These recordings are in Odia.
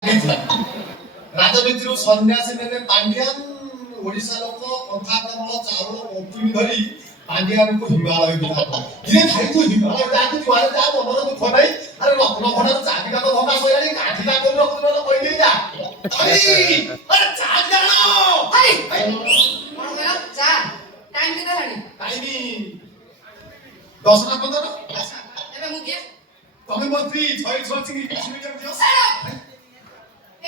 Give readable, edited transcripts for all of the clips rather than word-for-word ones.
ରାଜନୀତିରୁ ସନ୍ନ୍ୟାସୀ ନେଲେ ପାଣ୍ଡିଆନ ଓଡିଶା ଲୋକ ପନ୍ଥା କମଳ ଚାଉଳ ଅନ୍ତୁଳି ଧରି ପାଣ୍ଡିଆନକୁ ହିମାଳୟ ବିଦା ଧୀରେ ଭାଇ ତୁ ହିମାଳୟ ଯାକୁ ଯୁଆଡେ ଯା ମନର ଦୁଃଖ ନାହିଁ ଆରେ ରତ୍ନ ଭଣ୍ଡାର ଚାବିଟା ତ ଭଙ୍ଗା ସଇଲାଣି କାଠିଟା କରି ରତ୍ନ କହିଦେଇ ଯା ଆରେ ଚା ଜାଣ ଆରେ କଣ କହିଲ ଚା ଟାଇମ କେତେ ହେଲାଣି? ଟାଇମ 10:15 ଆଚ୍ଛା ଏବେ ମୁଁ କିଏ? ତମେ ମନ୍ତ୍ରୀ ଛଇ ଛଅ ଚିଙ୍ଗି କିଛି ମିନିଟ ଦିଅ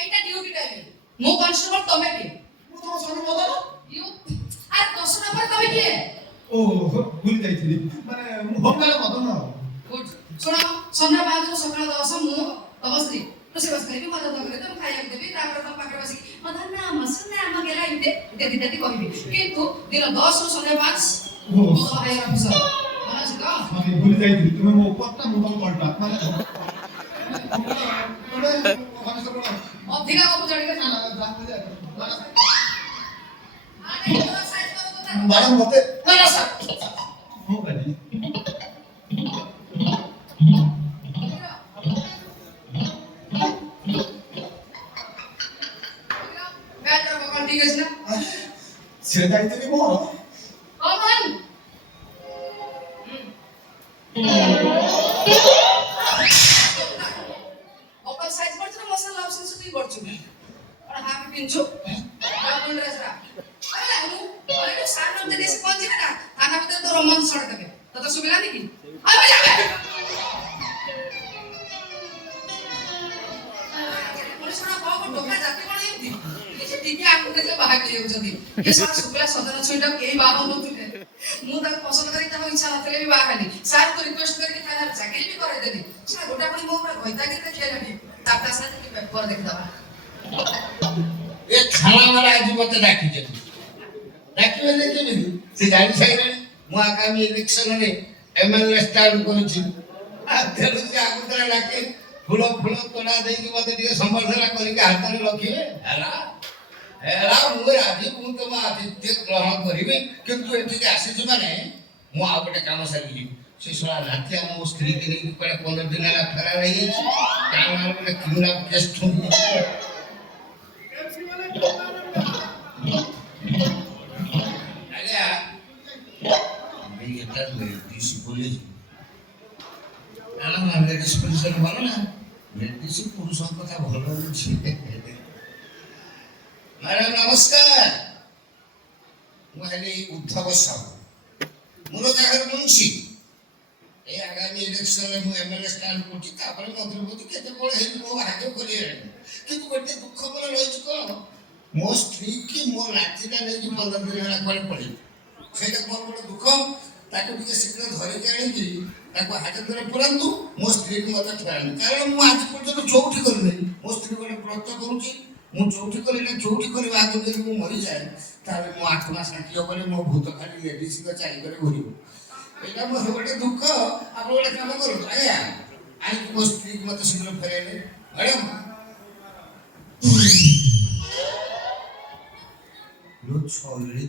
এইটা ডিউটি টাইম ମୁଁ କନଷ୍ଟେବଳ ତମେ କିଏ? ମୁଁ ତମ ସାଙ୍ଗେ ମଦନ ইউ আর 10 নম্বর তবে কি? ଓ ଭୁଲି ଯାଇଥିଲି ମାନେ ମୁଁ ହୋମଗାର୍ଡ ମଦନ গুড ଶୁଣ ସନ୍ଧ୍ୟା ବାହାରୁ ସକାଳ 10 ମୁଁ ତମ ସ୍ତ୍ରୀ ରୋଷେଇବାସ କରିବି ମଦ ଦବରେ ତମ ଖାଇବାକୁ ଦେବି ତାପରେ ତମ ପାଖରେ ବସିକି ମଦନ ନାମ ସୁନା ଆମ ଗେଲା ଏମିତି ଇତ୍ୟାଦି କହିବି କିନ୍ତୁ ଦିନ 10 ରୁ ସନ୍ଧ୍ୟା 5 ମୁଁ ତମ ହାଇର ଅଫିସର ମନେ ଅଛି ତ? ମାନେ ଭୁଲି ଯାଇଥିଲି ତୁମେ ମୋ ଉପରଟା ମୁଁ ତମ ତଳଟା ମାନେ ଅଧିକା ଗପ ଚଢିକି ମ୍ୟାଡାମ ମତେ ମୁଁ କହିଲି ঠিক আছে না সে যাইতেনি মোর কমন ওপর সাইজ করছ না মশলা অপশন সুতি করছ আর হাফ পিনছো ডাবল ড্রেসরা আরে আরে সার নাম দেশে পৌঁছে না থানা ভিতরে তো রোমান্স ছড়ে দেবে তো সুবিধা নাকি আরে যাবে পুলিশ না বাবা ঢোকা যাবে কোন এমনি এসে টিকে আগুনে যে বাহার দিয়ে যাচ্ছি এই সারা সুবিধা সদন ছুইটা কেই বাবা নতুনে ମୁଁ ତାକୁ ପସନ୍ଦ କରି ତାଙ୍କ ଇଚ୍ଛା ନଥିଲେ ବି ବାହା ହେଲି ସାର୍ କୁ ରିକ୍ୱେଷ୍ଟ କରିକି ଥାନାରେ ଚାକିରି ବି କରେଇଦେଲି ସେଟା ଗୋଟା ପୁଣି ମୋ ଉପରେ ଘଇତାଗିରି ଦେଖେଇଲାଣି ତାପରେ ଆସିଲା ଟିକେ ପେପର ଦେଖିଦବା ଏ ଥାନା ବାଲା ଆଜି ମତେ ଡାକିଛନ୍ତି ଡାକିବେନି କେମିତି ସେ ଜାଣି ସାରିଲେଣି ମୁଁ ଆଗାମୀ ଇଲେକ୍ସନରେ ଏମଏଲଏ ଷ୍ଟାର୍ଟ କରୁଛି ତେଣୁ ସେ ଆଗତରା ଡାକି ଫୁଳ ତୋଡ଼ା ଦେଇକି ମତେ ଟିକେ ସମ୍ବର୍ଦ୍ଧନା କରିକି ହାତରେ ରଖିବେ ହେଲା ମୁଁ ରାଜି ମୁଁ ତମ ଆତିଥ୍ୟ ଗ୍ରହଣ କରିବି କିନ୍ତୁ ଏଠିକି ଆସିଛୁ ମାନେ ମୁଁ ଆଉ ଗୋଟେ କାମ ସାରିକି ଯିବି ସେ ଶଳା ରାତି ଆମ ସ୍ତ୍ରୀକି ନେଇକି କୁଆଡ଼େ 15 ଦିନ ହେଲା ଫେରାର ହେଇଯାଇଛି କାରଣ ଗୋଟେ କ୍ରିମିନାଲ କେସ୍ ଠୁଙ୍କି ଭଲ ନା ଲେଡିସ୍ ପୁରୁଷଙ୍କ କଥା ଭଲ ବୁଝି ମ୍ୟାଡ଼ାମ ନମସ୍କାର ମୁଁ ହେଲି ଉଦ୍ଧବ ସାହୁ ମୋର ଜାଗାରେ ମୁନ୍ସି ଏ ଆଗାମୀ ଇଲେକ୍ସନରେ ମୁଁ ଏମଏଲଏ ଷ୍ଟାଣ୍ଡ କରୁଛି ତାପରେ ମନ୍ତ୍ରୀପତି କେତେବେଳେ ହେବି ମୋ ଭାଗ୍ୟ ଖୋଲିଗଲାଣି କିନ୍ତୁ ଗୋଟେ ଦୁଃଖ ମନେ ରହିଛି କ'ଣ ମୋ ସ୍ତ୍ରୀ କି ମୋ ନାତିଟା ନେଇକି 15 ଦିନ ହେଲା କୁଆଡ଼େ ପଳେଇବି ସେଇଟା ମୋର ଗୋଟେ ଦୁଃଖ ତାକୁ ଟିକେ ଶୀଘ୍ର ଧରିକି ଆଣିକି ତାକୁ ହାଜତରେ ପୁରାନ୍ତୁ ମୋ ସ୍ତ୍ରୀକୁ ମୋତେ ଫେରାନ୍ତୁ କାରଣ ମୁଁ ଆଜି ପର୍ଯ୍ୟନ୍ତ ଚଉଠି କରିନାହିଁ ମୋ ସ୍ତ୍ରୀ ଗୋଟେ ବ୍ରତ କରୁଛି ମୁଁ ଚଉଠି କରିଲେ ଚଉଠି କରିବା ଆଗରୁ ଯଦି ମୁଁ ମରିଯାଏ ତାହେଲେ ମୋ ଆତ୍ମା ଶାନ୍ତି ହବନି ମୋ ଭୂତ ଖାଲି ଲେଡିସ୍ଙ୍କ ଚାରିକରେ ଘୁରିବ ଏଇଟା ମୋର ଗୋଟେ ଦୁଃଖ ଆପଣ ଗୋଟେ କାମ କରନ୍ତୁ ଆଜ୍ଞା ଆଣିକି ମୋ ସ୍ତ୍ରୀକୁ ମୋତେ ଶୀଘ୍ର ଫେରାଇଲେ ମ୍ୟାଡ଼ାମ ଛଳି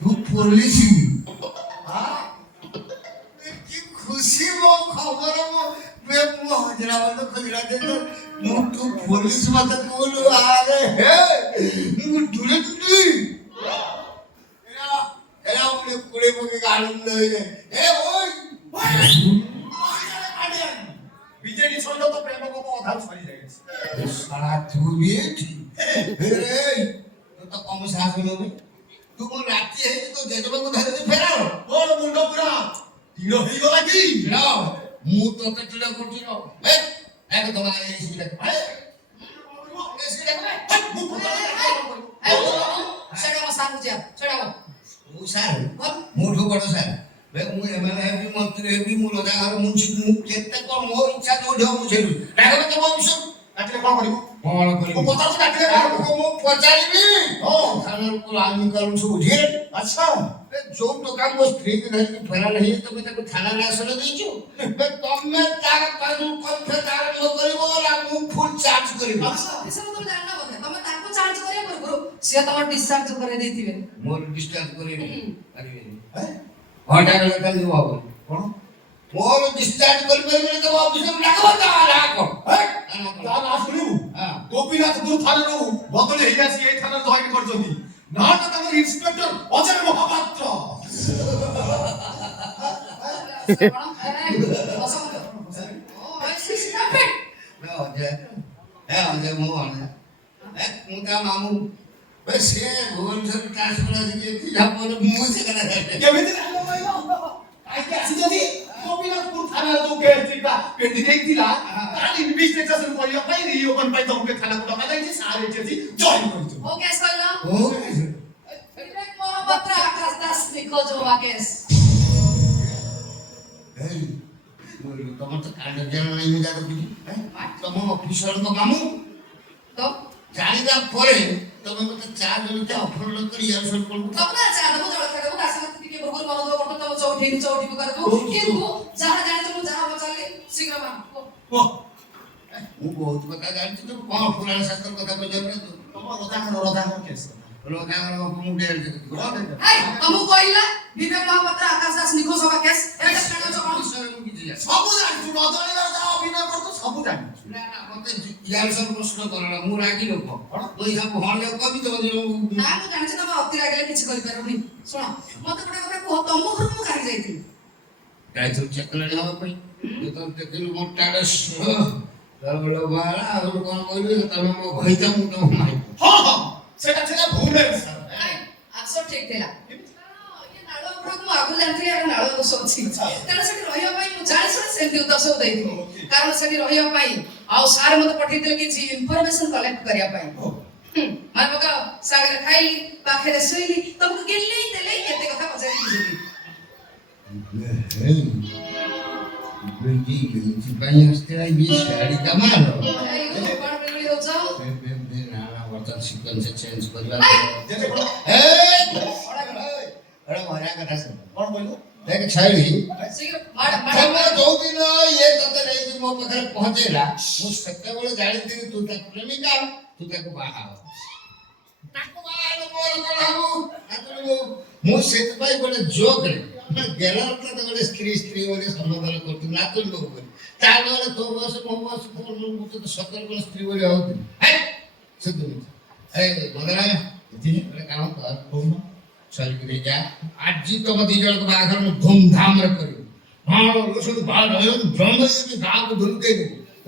ତୁ ପୋଲିସ କି ଖୁସି ମୋ ଖବର ମୁଁ ହଜରା ବନ୍ଦ ଖୋଜିଲା ମୁଁ ତୁ ପୋଲିସ ମତେ କହିଲୁ ଆରେ ହେ ମୁଁ ଦୂରେ ତୁଟି ଏରା ଗୋଟେ କୋଡେ ପକେଇକି ଆନନ୍ଦ ହେଇଯାଏ ଏ ଓଇ ବିଜେଡି ସହିତ ତ ପ୍ରେମ କପ ଅଧା ସରି ଯାଇଛି ସାରା ତୁ ବି ଏଠି ତୁ ତ କମ ସାହସ ନେବି ତୁ ମୋ ରାତି ହେଇଛି ତୋ ଜେଜେବାଙ୍କୁ ଧରିକି ଫେରାଅ ମୋର ମୁଣ୍ଡ ପୁରା ଟିଣ ହେଇଗଲା କି ମୁଁ ତତେ ଟିଣ କରୁଛି ଦେଖ ତମ ଏସି ଦେଖ ମୋଠୁ ବଡ ସାର୍ ମୁଁ ଏମାନେ ହେବି ମନ୍ତ୍ରୀ ହେବି ମୁଁ ରଜାଘର ମୁନ୍ସି ମୁଁ କେତେ କଣ ମୋ ଇଚ୍ଛା ଯୋଉଠି ହବ ମୁଁ ସେଇଠି ଡାକିବେ ତମ ଅଫିସର ଡାକିଲେ କଣ କରିବୁ କଣ କରିବୁ ପଚାରୁଛୁ ଡାକିଲେ ମୁଁ ପଚାରିବି ଆଇନ କାନୁନ ସବୁ ବୁଝିଲେ ଆଚ୍ଛା ଯୋଉ ଟଙ୍କା ମୋ ସ୍ତ୍ରୀକି ଧରିକି ଫେରାର ହେଇ ତମେ ତାକୁ ଥାନାରେ ଆସନ ଦେଇଛୁ ତମେ ତାର କାନୁନ କଥା ତାର ନ କରିବ ମୁଁ ଫୁଲ ଚାର୍ଜ କରିବି ଏସବୁ ତମେ ଜାଣିନା ବୋଧେ ତମେ ତାଙ୍କୁ ଚାର୍ଜ କରିବା ପୂର୍ବରୁ ସିଏ ତମ ଡିସଚାର୍ଜ କରେଇ ଦେଇଥିବେ ମୋର ଡିସଚାର୍ଜ କରିବି ଘଣ୍ଟା ବେଳେ କାଲି ହବ କଣ ମୋର ଡିସଚାର୍ଜ କରିପାରିବେନି ତମ ଅଫିସରୁ ଡାକ କଣ ଥାନାରୁ ବଦଳି ହେଇ ଆସି ଏଇ ଥାନାରେ ଜଏନ୍ କରିଛନ୍ତି। ନାଁଟା ତାଙ୍କର ଇନ୍ସପେକ୍ଟର ଅଜୟ ମହାପାତ୍ର। ଅଜୟ ମୁଁ ତା ମାମୁଁ ସେ ଭୁବନେଶ୍ୱର ଟ୍ରାନ୍ସଫର ଆସିକି ମୁଁ ସେ କଥା କେମିତି ଜାଣିଲ କହିଲ? କାହିଁକି ଆସିଛନ୍ତି? ଗୋପୀନାଥପୁର ଥାନାରେ ଯୋଉ କେସ୍ଟା ପେଣ୍ଡିଂ ହେଇଥିଲା ତାର ଇନଭେଷ୍ଟିଗେସନ କରିବା ପାଇଁ ରିଓପନ୍ ପାଇଁ ତମକୁ ଥାନାକୁ ଡକାଯାଇଛି। ସାର୍ ଏଠି ଆସି ଜଏନ୍ କରିଛନ୍ତି। हो केस କହିଲ? ମୁଁ विवेक महापात्र आकाश दास निखोज हुआ केस। ତମର ତ କାଣ୍ଡ ଜ୍ଞାନ ନାହିଁ ମୁଁ ଯାହା ଦେଖୁଛି। ତମ ଅଫିସରଙ୍କ ମାମୁଁ तो ଜାଣିବା ପରେ ତମେ ମତେ ଚା ଜଳିତା ଅଫର କରି ୟାର ସବୁ କଣ तब ना चाहता हूं जळा खाऊ दासना ଟିକେ ଭୋଗର ମନ ଦବ ତମ ଚୌଠି କରିବୁ କିନ୍ତୁ ଯାହା ଜାଣିଛ ମୁଁ ଯାହା ବଚାଲି ଶୀଘ୍ର ମାନ ମୁଁ ବହୁତ କଥା ଜାଣିଛି। ତୁ କଣ ପୁରାଣ ଶାସ୍ତ୍ର କଥା ପଚାରୁଛୁ? ତମ ରଜାଙ୍କର କେସ୍ ମୁଁ ହାଇ ତମକୁ କହିଲା ବିବେକ ମହାପାତ୍ର ଆକାଶ ଦାସ ନିଖୋଜ ହବା କେସ୍ ଏଟା ଜାଣିଛ କଣ? କିଛି ଜାଣିଛି। ସବୁ ଜାଣିଛୁ। ନ ଜାଣିବାର ଯାହା ଅଭିନୟ କରୁଛୁ ସବୁ ଜାଣିଛୁ। ନା ମତେ ୟାର ସବୁ ପ୍ରଶ୍ନ କରଣା। ମୁଁ ରାଗି ଲୋକ ପଇସା ପହଁରିଲେ କବି ତ ନା ମୁଁ ଜାଣିଛି ତମେ ଅତି ରାଗିଲେ କିଛି କରିପାରିବନି। ଶୁଣ ମତେ ଗୋଟେ କଥା କୁହ ତମ ଘରକୁ ମୁଁ କାହିଁ ଯାଇଥିଲି? ଯାଇଥିଲୁ ଚେକଲାଣି ହବା ପାଇଁ ଯେତେବେଳେ ଦେଖିଲୁ ମୋଟାଟେ ତାପରେ ବାଳା ଆଉ କଣ କହିଲୁ ତମେ ମୋ ଭଇତା ମୁଁ ତମ ମାଇ ହଁ ହଁ ସେଟା ଥିଲା ଭୁବନେଶ୍ୱର। ଆକ୍ସର ଠିକ ଥିଲା। ନାଳ ଉପରକୁ ମୁଁ ଆଗରୁ ଜାଣିଥିଲି ଆଉ ନାଳ ଦୋଷ ଅଛି ତେଣୁ ସେଠି ରହିବା ପାଇଁ ମୁଁ ଜାଣିଥିଲି ସେମିତି ଦୋଷ ଦେଇଥିଲି କାରଣ ସେଠି ରହିବା ପାଇଁ ଆଉ ସାର୍ ମତେ ପଠେଇଥିଲେ କିଛି ଇନଫରମେସନ କଲେକ୍ଟ କରିବା ପାଇଁ। ମାନେ ପକା ସାଗରେ ଖାଇଲି ପାଖରେ ଶୋଇଲି ତମକୁ ଗେଲେଇ ଦେଲେ କେତେ କଥା ପଚାରି ବୁଝିଲି। ପାଇଁ ଆସିଥିଲା ଇଏ ଶାଢ଼ୀ କାମାର କଣ ବିଗିଳି ହଉଛ? ବର୍ତ୍ତମାନ ସିକ୍ୱେନ୍ସ ଚେଞ୍ଜ କରିବା ଯେତେ କଣ ମଜା କଥା ଶୁଣ କଣ କହିଲୁ? ଦେଖ ଛାଡ଼ି ଶୀଘ୍ର ମାଡ ଯୋଉଦିନ ଇଏ ତତେ ନେଇକି ମୋ ପାଖରେ ପହଞ୍ଚେଇଲା ମୁଁ ସେତେବେଳେ ଜାଣିଥିଲି ତୁ ତା ପ୍ରେମିକା ତୁ ତାକୁ ବାହା ହବ। ମୁଁ ସେଥିପାଇଁ ଗୋଟେ ଜୋକରେ ଗେଲାର ଗୋଟେ ସ୍ତ୍ରୀ ବୋଲି ସମ୍ବୋଧନ କରୁଥିଲି ନାଚୁଲ ବୋଲି ତା ନହେଲେ ତୋ ବୟସ ମୋ ବୟସ ମୁଁ ତତେ ସତର ବର୍ଷ ସ୍ତ୍ରୀ ବୋଲି ହଉଥିଲି ଗୋଟେ କାମ କର କହୁନ ସରିକି ଯା ଆଜି ତମ ଦି ଜଣଙ୍କ ବାହାଘର ମୁଁ ଧୁମଧାମରେ କରିବି। ହଁ ସବୁ ଗାଁକୁ ଧୁମକେଇବୁ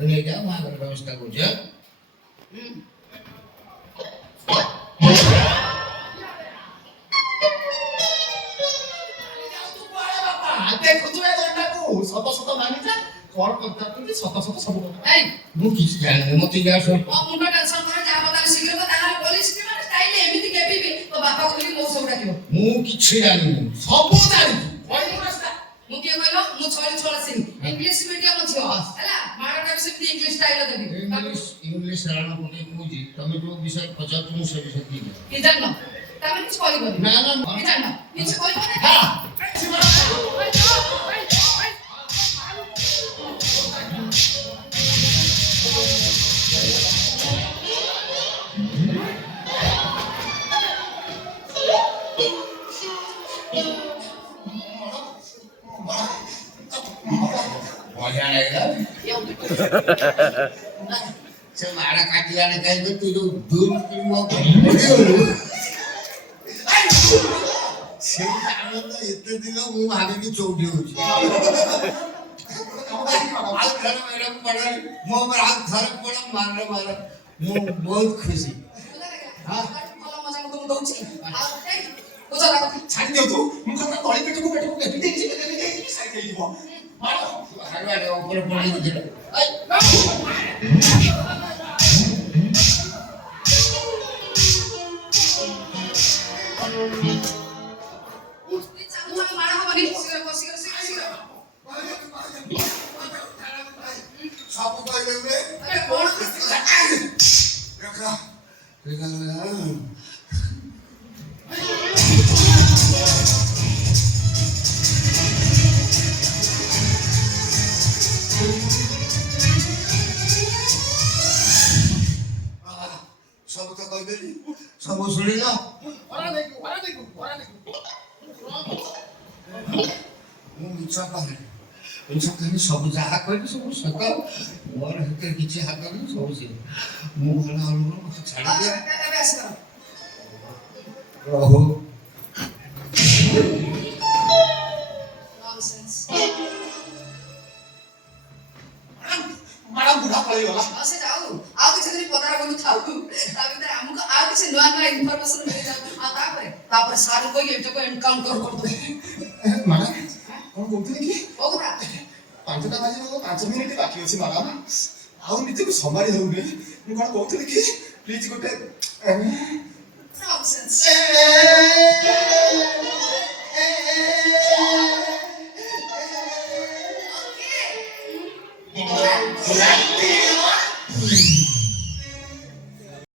ନେଇଯା ବାହାଘର ବ୍ୟବସ୍ଥା କରୁଛି। ଦେଖୁଛୁ ଏ ଘଣ୍ଟାକୁ ଶତ ଶତ ମାନିଯା କଣ କରୁଛନ୍ତି ଶତ ଶତ ସବୁ କଥା। ମୁଁ କିଛି ଜାଣିନି ମତେ ଯାହା ସବୁ ମୁଣ୍ଡ ଟେନସନ করে যা বতালে শীঘ্র তো তাহলে পুলিশ কি মানে স্টাইল এমিতি কেবিবি তো বাপা কইলি মো সব ডাকিব। ମୁଁ କିଛି ଜାଣିନି ସବୁ ଜାଣିଛୁ। ମୁଁ କିଏ କହିଲ ମୁଁ ଛଳି ଛଳା ସିଂ ଇଂଲିଶ ମିଡିୟମ ଝିଅ ହେଲା ମାଡଟା ବି ସେମିତି ଇଂଲିଶ ଷ୍ଟାଇଲ ଦେବି। ଇଂଲିଶ ରାଣ ପକେଇ କହୁଛି ତମେ ଯୋଉ ବିଷୟ ପଚାରୁଛ ମୁଁ ସେ ବିଷୟ ଦିଏ କି ଜାଣିନ ତମେ କିଛି କହିବନି ନା ନା କି ଜାଣିନ କିଛି କହିବନି। ମଜା ଲାଗିଲା ସେ ମାଡ଼ କାଟିଲାଣି କାହିଁକି ତୁ ଯୋଉ ଦୂର ସେଇ ଆନନ୍ଦ ଏତେ ଦିନ ମୁଁ ଭାବିକି ଚଉଠି ହଉଛି ଆଉ ଥରେ ମ୍ୟାଡାମ ପଡ ମୋ ଉପରେ ଆଉ ଥରେ ପଡ ମାର ମୁଁ ବହୁତ ଖୁସି। ଭଲ ମଜା ମୁଁ ତମକୁ ଦଉଛି ଆଉ ବୁଝ ନା କଥା ଛାଡ଼ି ଦିଅନ୍ତୁ ମୁଁ କଥା ତଳି ପେଟକୁ କେମିତି ଦେଇଛି ସାଇଡ୍ ହେଇଯିବ। ଉପରେ ପଡିକି ମାଡ଼ ହବନି ଶୀଘ୍ର ଶୀଘ୍ର ସବୁ କହିଲେ ସବୁ ତ କହିଦେଲି ସବୁ ଶୁଣିଲ ମୁଁ ମିଛ କହିଲି ଖାଲି ସବୁ ଯାହା କହିଲେ ସବୁ ସତ ମୋର ସେଥିରେ କିଛି ହାତ ନାହିଁ ସବୁ ସେ ମୁଁ ଭଲ ଅନୁଭବ ମତେ ଛାଡ଼ିଦିଅ ଏବେ ଆସିବ ପ୍ରଭୁ ନନସେନ୍ସ ମ୍ୟାଡ଼ାମ ବୁଢ଼ା ପଳେଇଗଲା ହଁ ସେ ଯାଉ ଆଉ କିଛି ଦିନ ପଦାର ବନ୍ଧୁ ଥାଉ ତା ଭିତରେ ଆମକୁ ଆଉ କିଛି ନୂଆ ନୂଆ ଇନଫର୍ମେସନ ମିଳିଯାଉ ଆଉ ତାପରେ ସାର୍ କହିକି ଏଇଟାକୁ ଏନକାଉଣ୍ଟର କରିଦେବୁ ମ୍ୟାଡ଼ାମ କଣ କହୁଥିଲେ କି ହଉ କଥା 5ଟା ବାଜିବାକୁ 5 ମିନିଟ୍ ବାକି ଅଛି ମ୍ୟାଡ଼ାମ ଆଉ ନିଜକୁ ସମ୍ଭାଳି ହଉନି ମୁଁ କଣ କହୁଥିଲି କି ପ୍ଲିଜ ଗୋଟେ ନନସେନ୍ସ